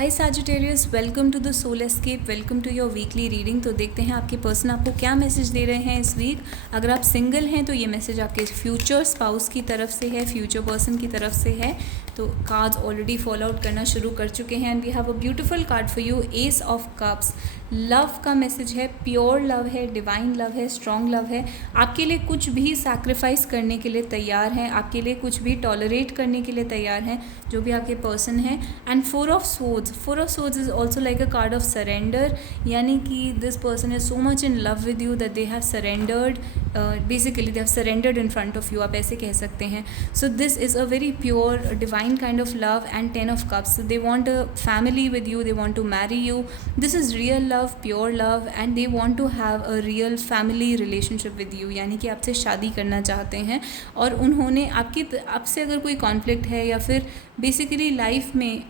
Hi Sagittarius, welcome to the soul escape, welcome to your weekly reading. तो देखते हैं आपके पर्सन आपको क्या मैसेज दे रहे हैं इस वीक। अगर आप सिंगल हैं तो ये मैसेज आपके फ्यूचर स्पाउस की तरफ से है, फ्यूचर पर्सन की तरफ से है। तो कार्ड्स ऑलरेडी फॉलो आउट करना शुरू कर चुके हैं and we have a beautiful card for you, ace of cups. Love का मैसेज है, प्योर लव है, डिवाइन लव है, स्ट्रॉन्ग लव है। आपके लिए कुछ भी सैक्रिफाइस करने के लिए तैयार हैं, आपके लिए कुछ भी टॉलरेट करने के लिए तैयार हैं जो भी आपके पर्सन है। And four of swords is also like a card of surrender, यानी कि this person is so much in love with you that they have surrendered, basically they have surrendered in front of you, आप ऐसे कह सकते हैं। So this is a very pure divine kind of love and 10 of cups. They want a family with you, they want to marry you. This is real love, pure love and they want to have a real family relationship with you, यानी कि आपसे शादी करना चाहते हैं। और उन्होंने आपसे अगर कोई कॉन्फ्लिक्ट है या फिर बेसिकली लाइफ में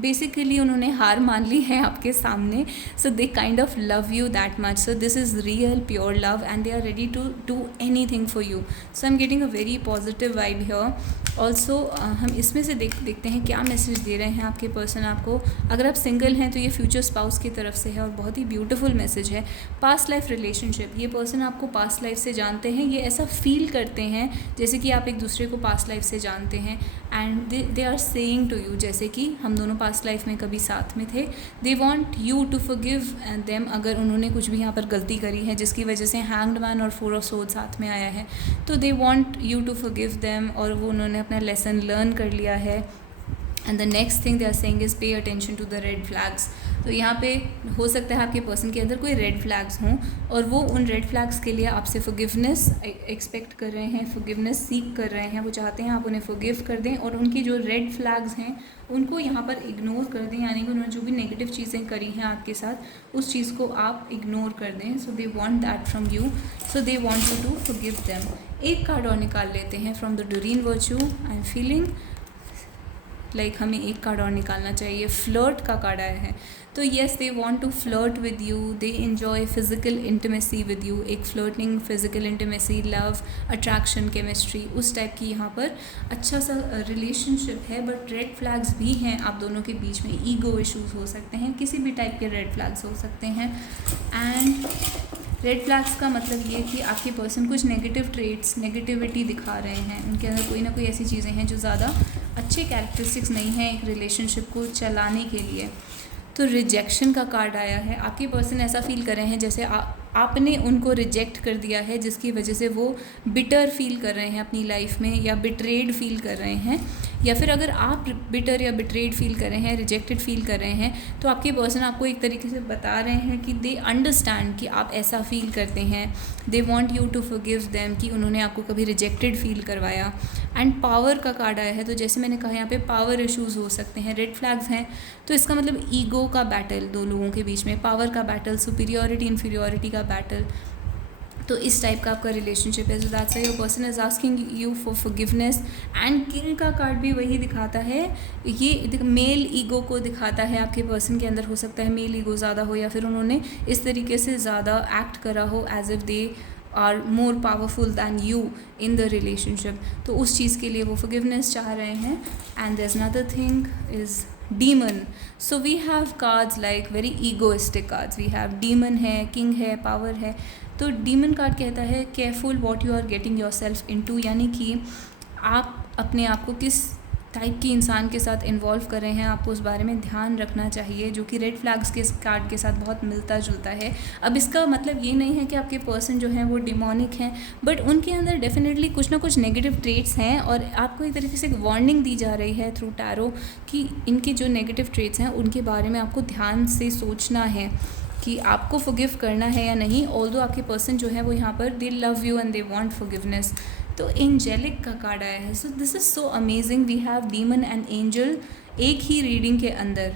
उन्होंने हार मान ली है आपके सामने। So they kind of love you that much. So this is real pure love and they are ready to do anything for you. So I am getting a very positive vibe here also. हम इसमें से देखते हैं क्या message दे रहे हैं आपके person आपको। अगर आप सिंगल हैं तो ये फ्यूचर स्पाउस की तरफ से है और बहुत ही ब्यूटीफुल मैसेज है। पास्ट लाइफ रिलेशनशिप, ये पर्सन आपको पास्ट लाइफ से जानते हैं, ये ऐसा फील करते हैं जैसे कि आप एक दूसरे को पास्ट लाइफ से जानते हैं। And they are saying to you, जैसे कि हम दोनों पास्ट लाइफ में कभी साथ में थे। They want you to forgive them, अगर उन्होंने कुछ भी यहाँ पर गलती करी है जिसकी वजह से हैंग्ड मैन और 4 ऑफ सोर्ड्स साथ में आया है, तो they want you to forgive them, और वो उन्होंने अपना लेसन लर्न कर लिया है। And the next thing they are saying is pay attention to the red flags. तो यहाँ पे हो सकता है आपके पर्सन के अंदर कोई रेड फ्लैग्स हों और वो उन रेड फ्लैग्स के लिए आपसे फॉरगिवनेस एक्सपेक्ट कर रहे हैं, फॉरगिवनेस सीख कर रहे हैं। वो चाहते हैं आप उन्हें फॉरगिव कर दें और उनकी जो रेड फ्लैग्स हैं उनको यहाँ पर इग्नोर कर दें, यानी कि उन्होंने जो भी नेगेटिव चीज़ें करी हैं आपके साथ उस चीज़ को आप इग्नोर कर दें। So they want that from you, so they want you to forgive them. एक कार्ड और निकाल लेते हैं from the Doreen Virtue. I am feeling like हमें एक कार्ड और निकालना चाहिए। फ्लर्ट का कार्ड आया है, तो yes they want to flirt with you, they enjoy physical intimacy with you. एक flirting, physical intimacy, love, attraction, chemistry, उस टाइप की यहाँ पर अच्छा सा रिलेशनशिप है। बट रेड फ्लैग्स भी हैं आप दोनों के बीच में, ईगो इश्यूज हो सकते हैं, किसी भी टाइप के रेड फ्लैग्स हो सकते हैं। एंड रेड फ्लैग्स का मतलब ये कि आपके पर्सन कुछ नेगेटिव ट्रेट्स, नेगेटिविटी दिखा रहे हैं, उनके अंदर कोई ना कोई ऐसी चीज़ें हैं जो ज़्यादा अच्छे कैरेक्टरिस्टिक्स नहीं हैं एक रिलेशनशिप को चलाने के लिए। तो रिजेक्शन का कार्ड आया है, आपके पर्सन ऐसा फील कर रहे हैं जैसे आपने उनको रिजेक्ट कर दिया है, जिसकी वजह से वो बिटर फील कर रहे हैं अपनी लाइफ में, या बिट्रेड फील कर रहे हैं। या फिर अगर आप बिटर या बिट्रेड फील कर रहे हैं, रिजेक्टेड फील कर रहे हैं, तो आपके पर्सन आपको एक तरीके से बता रहे हैं कि दे अंडरस्टैंड कि आप ऐसा फील करते हैं। They want you to forgive them, कि उन्होंने आपको कभी रिजेक्टेड फील करवाया। एंड पावर का कार्ड आया है, तो जैसे मैंने कहा यहाँ पे पावर इश्यूज़ हो सकते हैं, रेड फ्लैग्स हैं, तो इसका मतलब ईगो का बैटल दो लोगों के बीच में, पावर का बैटल, सुपीरियॉरिटी इन्फीरियॉरिटी का बैटल। तो इस टाइप का आपका रिलेशनशिप है। So that's why your person is asking you for forgiveness. And king का कार्ड भी वही दिखाता है, ये मेल ईगो को दिखाता है। आपके पर्सन के अंदर हो सकता है मेल ईगो ज़्यादा हो, या फिर उन्होंने इस तरीके से ज़्यादा एक्ट करा हो as if they are more powerful than you in the relationship. तो उस चीज़ के लिए वो फॉरगिवनेस चाह रहे हैं। And there is another thing is demon. So we have cards like very egoistic cards. We have demon है, king है, power है। तो demon कार्ड कहता है careful what you are getting yourself into, यानी कि आप अपने आप को किस टाइप की इंसान के साथ इन्वॉल्व कर रहे हैं, आपको उस बारे में ध्यान रखना चाहिए, जो कि रेड फ्लैग्स के कार्ड के साथ बहुत मिलता जुलता है। अब इसका मतलब ये नहीं है कि आपके पर्सन जो हैं वो डिमोनिक हैं, बट उनके अंदर डेफिनेटली कुछ ना कुछ नेगेटिव ट्रेट्स हैं और आपको एक तरीके से एक वार्निंग दी जा रही है थ्रू टैरो कि इनके जो नेगेटिव ट्रेट्स हैं उनके बारे में आपको ध्यान से सोचना है कि आपको फॉरगिव करना है या नहीं। ऑल्दो आपके पर्सन जो है वो यहाँ पर they love you and they want forgiveness. तो एंजेलिक का कार्ड आया है। So this is so amazing, we have demon and angel एक ही रीडिंग के अंदर।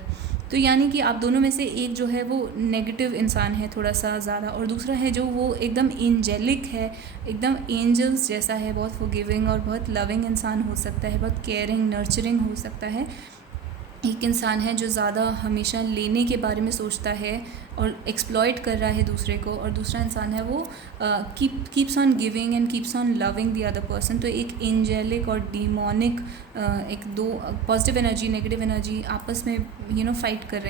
तो यानी कि आप दोनों में से एक जो है वो नेगेटिव इंसान है थोड़ा सा ज़्यादा, और दूसरा है जो वो एकदम एंजेलिक है, एकदम एंजल्स जैसा है, बहुत फॉरगिविंग और बहुत लविंग इंसान हो सकता है, बहुत केयरिंग, नर्चरिंग हो सकता है। एक इंसान है जो ज़्यादा हमेशा लेने के बारे में सोचता है और एक्सप्लॉइट कर रहा है दूसरे को, और दूसरा इंसान है वो keeps on giving and keeps on loving the other person. तो एक एंजेलिक और डीमोनिक एक दो पॉजिटिव एनर्जी नेगेटिव एनर्जी आपस में फाइट कर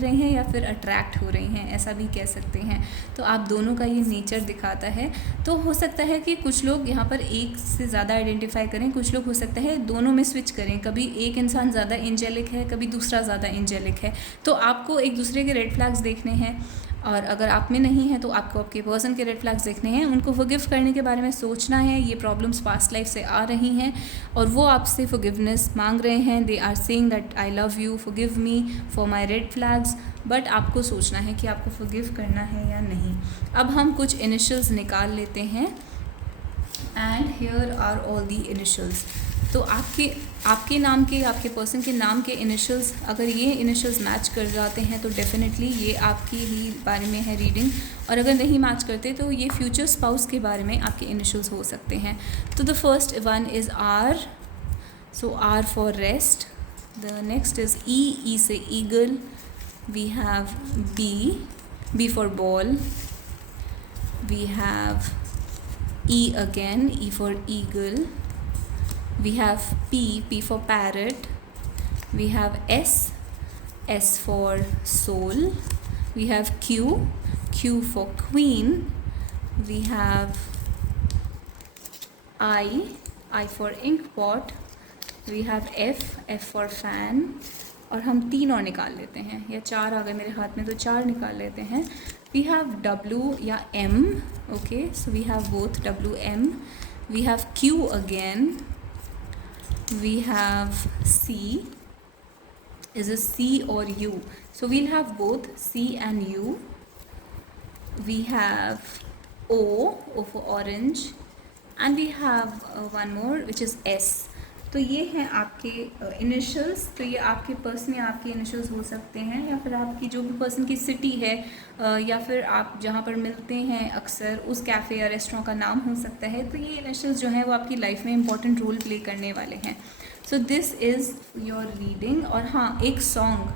रही हैं या फिर अट्रैक्ट हो रही हैं, ऐसा भी कह सकते हैं। तो आप दोनों का ये नेचर दिखाता है। तो हो सकता है कि कुछ लोग यहाँ पर एक से ज़्यादा आइडेंटिफाई करें, कुछ लोग हो सकता है दोनों में स्विच करें, कभी एक इंसान ज़्यादा एंजेलिक है, कभी दूसरा ज़्यादा एंजेलिक है। तो आपको एक दूसरे के रेड फ्लैग्स देखने हैं, और अगर आप में नहीं है तो आपको आपके पर्सन के रेड फ्लैग्स देखने हैं, उनको फॉरगिव करने के बारे में सोचना है। ये प्रॉब्लम्स पास्ट लाइफ से आ रही हैं और वो आपसे फॉरगिवनेस मांग रहे हैं। They are saying that I love you, forgive me for my red flags, but आपको सोचना है कि आपको फॉरगिव करना है या नहीं। अब हम कुछ इनिशियल्स निकाल लेते हैं, and here are all the initials. तो आपके नाम के, आपके पर्सन के नाम के इनिशियल्स, अगर ये इनिशियल्स मैच कर जाते हैं तो डेफिनेटली ये आपकी ही बारे में है रीडिंग, और अगर नहीं मैच करते तो ये फ्यूचर स्पाउस के बारे में आपके इनिशियल्स हो सकते हैं। तो the first one is R, so R for rest. The next is E से eagle. We have B for ball. We have E again, E for eagle. We have P for parrot. We have S for soul. We have Q for queen. We have I for ink pot. We have F for fan. और हम 3 और निकाल लेते हैं, या 4 आ गए मेरे हाथ में तो 4 निकाल लेते हैं। वी हैव W या M, okay, so we have both W M। We have Q again. We have C, is a C और U, so we'll have both C and U। We have O for orange, and we have one more which is S। तो ये हैं आपके initials. तो ये आपके person या आपके इनिशियल्स हो सकते हैं, या फिर आपकी जो भी पर्सन की सिटी है, या फिर आप जहाँ पर मिलते हैं अक्सर उस कैफ़े या रेस्टोरेंट का नाम हो सकता है। तो ये इनिशियल्स जो हैं वो आपकी लाइफ में इंपॉर्टेंट रोल प्ले करने वाले हैं। So this is your reading. और हाँ, एक song,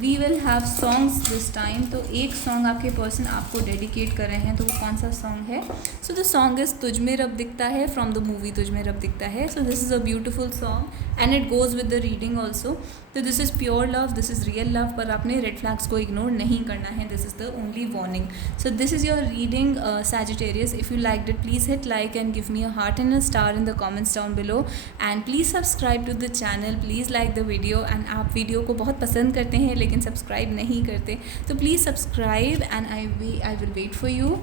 we will have songs this time. तो एक सॉन्ग आपके पर्सन आपको डेडिकेट कर रहे हैं, तो वो कौन सा सॉन्ग है? सो द सॉन्ग इज़ तुझ में रब दिखता है, फ्रॉम द मूवी तुझ में रब दिखता है। So this is a beautiful song and it goes with the reading also. तो this is pure love, this is real love, पर आपने रेड फ्लैग्स को इग्नोर नहीं करना है। This is the only warning. So this is your reading Sagittarius. If you liked it, please hit like and give me a heart and a star in the comments down below, and please subscribe to the channel. Please like the video, and आप video को बहुत पसंद करते हैं लेकिन subscribe नहीं करते, तो please subscribe, and I will wait for you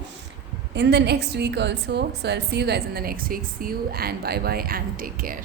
in the next week also. So I'll see you guys in the next week. See you, and bye bye and take care.